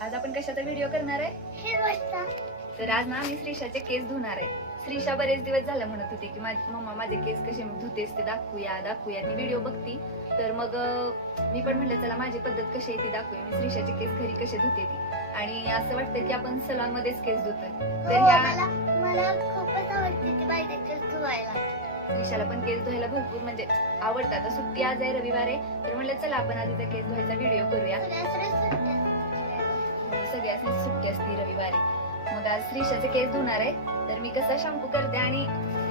आज आपण कशाचा व्हिडिओ करणार आहे? तर आज ना मी श्रीषाचे केस धुणार आहे. श्रीषा बरेच दिवस झालं म्हणत होती की माझी मम्मा माझे केस कसे धुतेस ते दाखवूया दाखवूया. ती व्हिडिओ बघती. तर मग अं, मी पण म्हटलं चला माझी पद्धत कशी आहे ती दाखवूया. मी श्रीषाचे केस घरी कसे धुते ती. आणि असं वाटतं की आपण सलॉन मध्येच केस धुतोय. तर हो, ह्या मला मला खूपच आवडते ती बाईक केस धुवायला. श्रीषाला पण केस धुवायला भरपूर म्हणजे आवडतात. आता सुट्टी आज आहे रविवार आहे. तर म्हणलं चला आपण आज इथं केस धुवायचा व्हिडिओ करूया. सगळ्याच सुट्टी असते रविवारी. मग आज श्रीषाचे केस धुणार आहे. तर मी कसा शॅम्पू करते आणि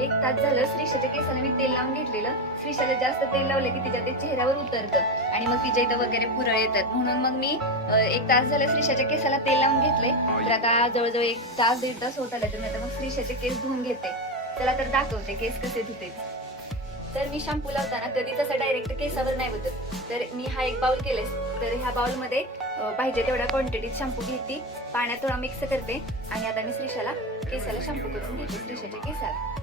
एक तास झालं श्रीषाच्या केसाला मी तेल लावून घेतलेलं. श्रीषाला जास्त तेल लावलं की तिच्या ते चेहऱ्यावर उतरतं आणि मग तिच्या इथं वगैरे पुरळ येतात. म्हणून मग मी एक तास झालं श्रीषाच्या केसाला तेल लावून घेतले तर आता जवळजवळ एक तास दीड तास होत आले तर मी आता मग श्रीषाचे केस धुवून घेते. त्याला तर दाखवते केस कसे धुते. तर मी शॅम्पू लावताना कधी तसं डायरेक्ट केसावर नाही होत तर मी हा एक बाउल केलेस तर ह्या बाउलमध्ये पाहिजे तेवढ्या क्वांटिटीत शॅम्पू घेते. पाण्यात थोडा मिक्स करते आणि आता मी श्रीषाला केसाला शॅम्पू करून घेते श्रीषाच्या केसाला.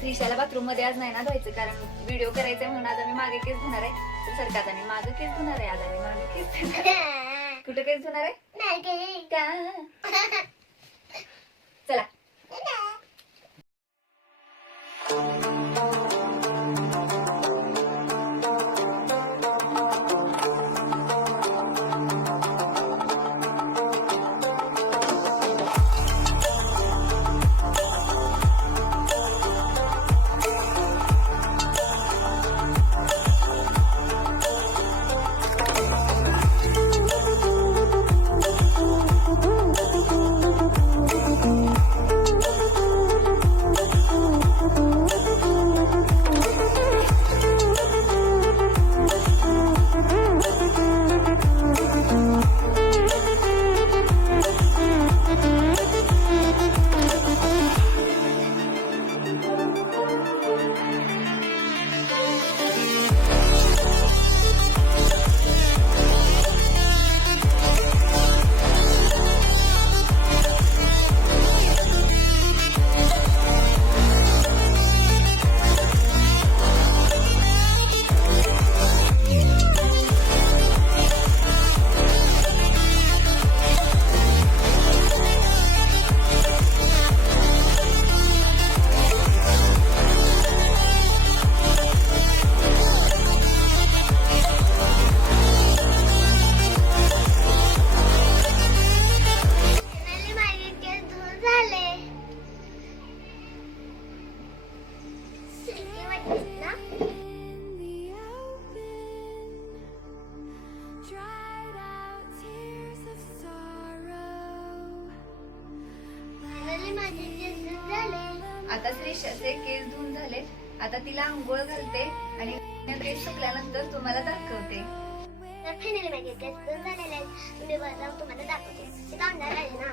श्रीषाला बाथरूममध्ये आज नाही ना धुवायचं कारण व्हिडिओ करायचा म्हणून आज आम्ही मागे केस धुणार आहे. तर सरकार आणि मागे केस धुणार आहे आज आणि मागे केस धुणार आहे. कुठं केस धुणार आहे. का? चला. आता श्रीषाचे केस धुवून झाले आता तिला आंघोळ घालते आणि ड्रेस सुकल्यानंतर तुम्हाला दाखवते फायनली माझे केस धुवून झालेले आहेत. Video तुम्हाला दाखवते. ते काढणार आहे ना.